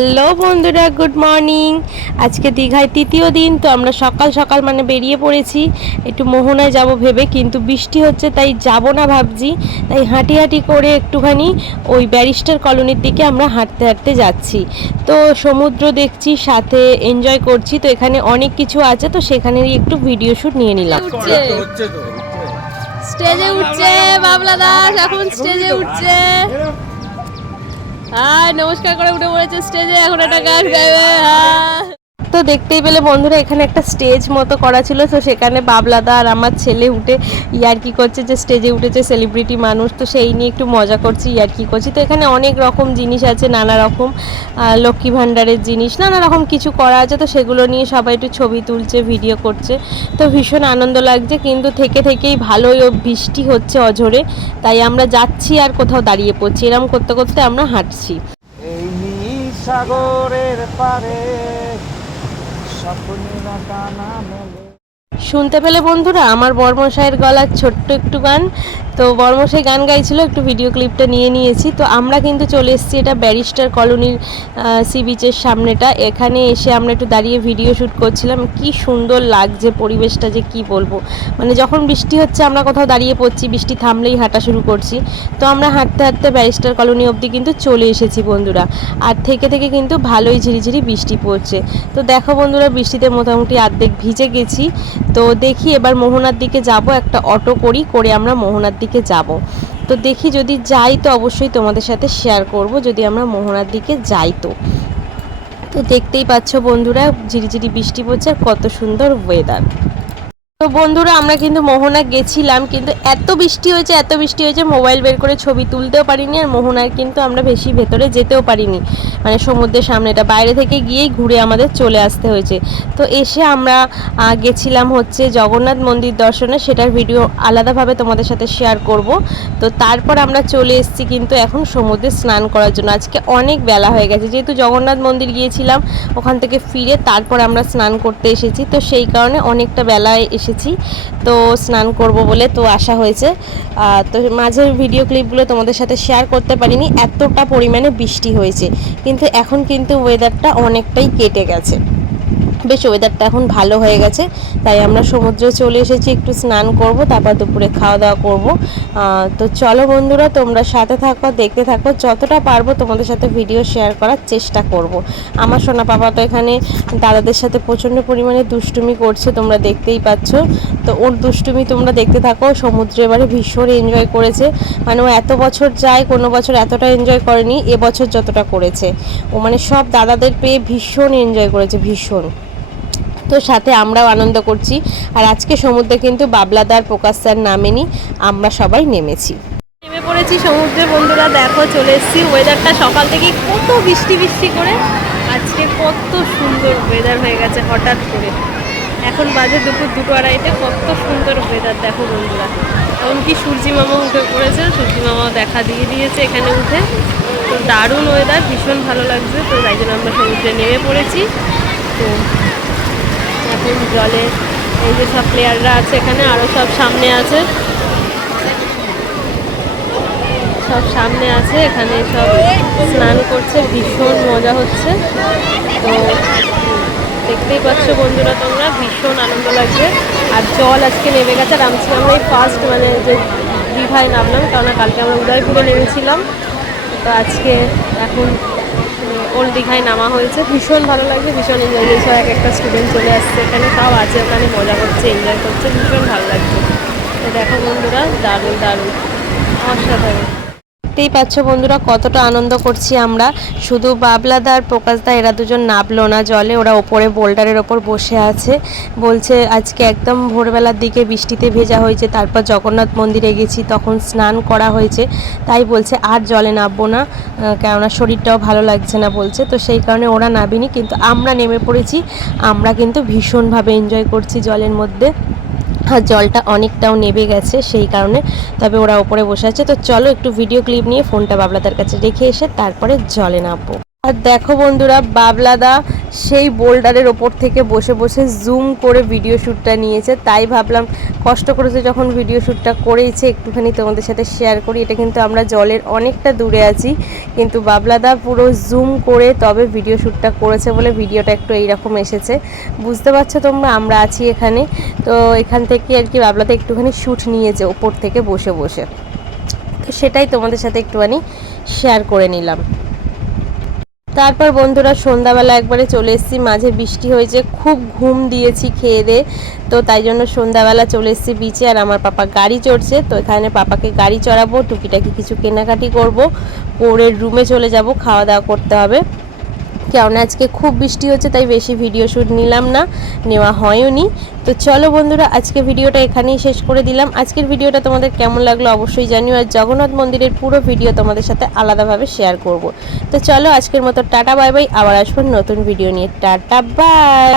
Hello বন্ধুরা, good morning. আজকে দীঘায় তৃতীয় দিন। তো আমরা সকাল সকাল মানে বেরিয়ে পড়েছি একটু মোহনায় যাব ভেবে, কিন্তু বৃষ্টি হচ্ছে তাই যাব না ভাবছি। তাই হাঁটি হাঁটি করে একটুখানি ওই ব্যারিস্টার কলোনির দিকে আমরা হাঁটতে হাঁটতে যাচ্ছি। তো সমুদ্র দেখছি, সাথে এনজয় করছি। তো এখানে অনেক কিছু আছে, তো সেখানেরই একটু ভিডিও শ্যুট নিয়ে নিলাম। স্টেজে উঠছে বাবলা দাস, এখন স্টেজে উঠছে। হ্যাঁ, নমস্কার করে উঠে পড়েছে স্টেজে, এখন একটা গান গাইবে। হ্যাঁ, তো দেখতেই পেলে বন্ধুরা, এখানে একটা স্টেজ মতো করা ছিল। তো সেখানে বাবলাদা আর আমার ছেলে উঠে ইয়ার্কি করছে যে স্টেজে উঠেছে সেলিব্রিটি মানুষ, তো সেই নিয়ে একটু মজা করছি, ইয়ার্কি করছি। তো এখানে অনেক রকম জিনিস আছে, নানা রকম লক্ষ্মী ভাণ্ডারের জিনিস, নানা রকম কিছু করা আছে। তো সেগুলো নিয়ে সবাই একটু ছবি তুলছে, ভিডিও করছে। তো ভীষণ আনন্দ লাগছে, কিন্তু থেকেই ভালোই বৃষ্টি হচ্ছে অঝোরে। তাই আমরা যাচ্ছি আর কোথাও দাঁড়িয়ে পড়ছি, এরম করতে করতে আমরা হাঁটছি। এই সাগরের পারে স্বপ্নেরা টানা মেলে। শুনতে পেলে বন্ধুরা, আমার বর্মশাইয়ের গলার ছোট্ট একটু গান। তো বর্মশাই গান গাইছিল, একটু ভিডিও ক্লিপটা নিয়ে নিয়েছি। তো আমরা কিন্তু চলে এসেছি এটা ব্যারিস্টার কলোনির সি বিচের সামনেটা। এখানে এসে আমরা একটু দাঁড়িয়ে ভিডিও শ্যুট করছিলাম। কি সুন্দর লাগছে পরিবেশটা, যে কি বলবো। মানে যখন বৃষ্টি হচ্ছে আমরা কোথাও দাঁড়িয়ে পড়ছি, বৃষ্টি থামলেই হাঁটা শুরু করছি। তো আমরা হাঁটতে হাঁটতে ব্যারিস্টার কলোনি অবধি কিন্তু চলে এসেছি বন্ধুরা। আর থেকে কিন্তু ভালোই ঝিরিঝিরি বৃষ্টি পড়ছে। তো দেখো বন্ধুরা, বৃষ্টিতে মোটামুটি অর্ধেক ভিজে গেছি। তো দেখি এবার মোহনার দিকে যাব, একটা অটো করে আমরা মোহনার দিকে যাব। তো দেখি যদি যাই তো অবশ্যই তোমাদের সাথে শেয়ার করব, যদি আমরা মোহনার দিকে যাই। তো দেখতেই পাচ্ছ বন্ধুরা, ঝিরিঝিরি বৃষ্টি পড়ছে আর কত সুন্দর ওয়েদার। তো বন্ধুরা, আমরা কিন্তু মোহনা গেছিলাম, কিন্তু এত বৃষ্টি হয়েছে মোবাইল বের করে ছবি তুলতেও পারিনি। আর মোহনার কিন্তু আমরা বেশি ভেতরে যেতেও পারিনি, মানে সমুদ্রের সামনেটা বাইরে থেকে গিয়েই ঘুরে আমাদের চলে আসতে হয়েছে। তো এসে আমরা গেছিলাম হচ্ছে জগন্নাথ মন্দির দর্শনে, সেটার ভিডিও আলাদাভাবে তোমাদের সাথে শেয়ার করব। তো তারপর আমরা চলে এসেছি কিন্তু এখন সমুদ্রে স্নান করার জন্য। আজকে অনেক বেলা হয়ে গেছে, যেহেতু জগন্নাথ মন্দির গিয়েছিলাম, ওখান থেকে ফিরে তারপর আমরা স্নান করতে এসেছি। তো সেই কারণে অনেকটা বেলায় এসেছি। তো স্নান করব বলে তো আসা হয়েছে। তো মাঝের ভিডিও ক্লিপগুলো তোমাদের সাথে শেয়ার করতে পারিনি, এতটা পরিমাণে বৃষ্টি হয়েছে। কিন্তু এখন কিন্তু ওয়েদারটা অনেকটাই কেটে গেছে, বেশ ওয়েদারটা এখন ভালো হয়ে গেছে। তাই আমরা সমুদ্রে চলে এসেছি, একটু স্নান করব, তারপর দুপুরে খাওয়া দাওয়া করব। তো চলো বন্ধুরা, তোমরা সাথে থাকো, দেখতে থাকো। যতটা পারবো তোমাদের সাথে ভিডিও শেয়ার করার চেষ্টা করব। আমার সোনা পাপা তো এখানে দাদাদের সাথে প্রচণ্ড পরিমাণে দুষ্টুমি করছে, তোমরা দেখতেই পাচ্ছ। তো ওর দুষ্টুমি তোমরা দেখতে থাকো। সমুদ্রে এবারে ভীষণ এনজয় করেছে, মানে ও এত বছর যায়, কোনো বছর এতটা এনজয় করেনি এবছর যতটা করেছে ও। মানে সব দাদাদের পেয়ে ভীষণ এনজয় করেছে, ভীষণ। তো সাথে আমরাও আনন্দ করছি। আর আজকে সমুদ্রে কিন্তু বাবলাদার প্রকাশ স্যার নামেনি, আমরা সবাই নেমেছি, নেমে পড়েছি সমুদ্রে বন্ধুরা। দেখো চলে এসেছি। ওয়েদারটা সকাল থেকে কত বৃষ্টি করে, আজকে কত সুন্দর ওয়েদার হয়ে গেছে হঠাৎ করে। এখন বাজে দুপুর 2:30, কত সুন্দর ওয়েদার দেখো বন্ধুরা। এমনকি সূর্যি মামা উঠে পড়েছে, সূর্যি মামাও দেখা দিয়ে দিয়েছে এখানে উঠে। তো দারুণ ওয়েদার, ভীষণ ভালো লাগছে। তো তাই জন্য আমরা সমুদ্রে নেমে পড়েছি। তো এখন জলে এই যে সব প্লেয়াররা আছে এখানে, আরও সব সামনে আছে, এখানে সব স্নান করছে, ভীষণ মজা হচ্ছে। তো দেখতেই পাচ্ছ বন্ধুরা তোমরা, ভীষণ আনন্দ লাগছে। আর জল আজকে নেমে গেছে, আর আমরা এই ফার্স্ট মানে যে দীঘায় নামলাম, কারণ কালকে আমরা উদয়পুরে নেমেছিলাম। তো আজকে এখন ওল্ড দীঘায় নামা হয়েছে। ভীষণ ভালো লাগছে, ভীষণ এনজয় করছে। এক একটা স্টুডেন্ট চলে আসছে এখানে, সব আছে ওখানে, মজা করছে, এনজয় করছে, ভীষণ ভালো লাগছে। তো দেখো বন্ধুরা, দারুণ অসাধারণ। দেখতেই পাচ্ছ বন্ধুরা কতটা আনন্দ করছি আমরা। শুধু বাবলাদা আর প্রকাশদা এরা দুজন নামলো না জলে, ওরা ওপরে বোল্ডারের ওপর বসে আছে। বলছে আজকে একদম ভোরবেলার দিকে বৃষ্টিতে ভেজা হয়েছে, তারপর জগন্নাথ মন্দিরে গেছি, তখন স্নান করা হয়েছে, তাই বলছে আর জলে নামবো না, কেননা শরীরটাও ভালো লাগছে না বলছে। তো সেই কারণে ওরা নামিনি, কিন্তু আমরা নেমে পড়েছি। আমরা কিন্তু ভীষণভাবে এনজয় করছি জলের মধ্যে। আর জলটা অনেকটাও নেমে গেছে সেই কারণে, তবে ওরা ওপরে বসে আছে। তো চলো একটু ভিডিও ক্লিপ নিয়ে ফোনটা বাবলাদার কাছে রেখে এসে তারপরে জলে নামবো। আর দেখো বন্ধুরা, বাবলাদা সেই বোল্ডারের ওপর থেকে বসে বসে জুম করে ভিডিও শ্যুটটা নিয়েছে। তাই ভাবলাম কষ্ট করেছে যখন ভিডিও শ্যুটটা করেছে একটুখানি তোমাদের সাথে শেয়ার করি। এটা কিন্তু আমরা জলের অনেকটা দূরে আছি, কিন্তু বাবলাদা পুরো জুম করে তবে ভিডিও শ্যুটটা করেছে বলে ভিডিওটা একটু এইরকম এসেছে। বুঝতে পারছো তোমরা, আমরা আছি এখানে, তো এখান থেকে আর কি বাবলাদা একটুখানি শ্যুট নিয়েছে ওপর থেকে বসে বসে, তো সেটাই তোমাদের সাথে একটুখানি শেয়ার করে নিলাম। তারপর বন্ধুরা সন্ধ্যাবেলা একবারে চলে এসেছি, মাঝে বৃষ্টি হয়েছে, খুব ঘুম দিয়েছি খেয়ে দিয়ে, তো তাই জন্য সন্ধ্যাবেলা চলে এসেছি বিচে। আর আমার পাপা গাড়ি চড়ছে, তো এখানে পাপাকে গাড়ি চড়াবো, টুকিটাকি কিছু কেনাকাটি করব, করে রুমে চলে যাব, খাওয়া দাওয়া করতে হবে। কারণ আজকে খুব বৃষ্টি হচ্ছে, তাই বেশি ভিডিও শ্যুট নিলাম না, নেওয়া হয়নি। তো চলো বন্ধুরা, আজকে ভিডিওটা এখানেই শেষ করে দিলাম। আজকের ভিডিওটা তোমাদের কেমন লাগলো অবশ্যই জানিও, আর জগন্নাথ মন্দিরের পুরো ভিডিও তোমাদের সাথে আলাদাভাবে শেয়ার করব। তো চলো আজকের মতো টাটা বাই বাই, আবার আসবো নতুন ভিডিও নিয়ে। Tata bye.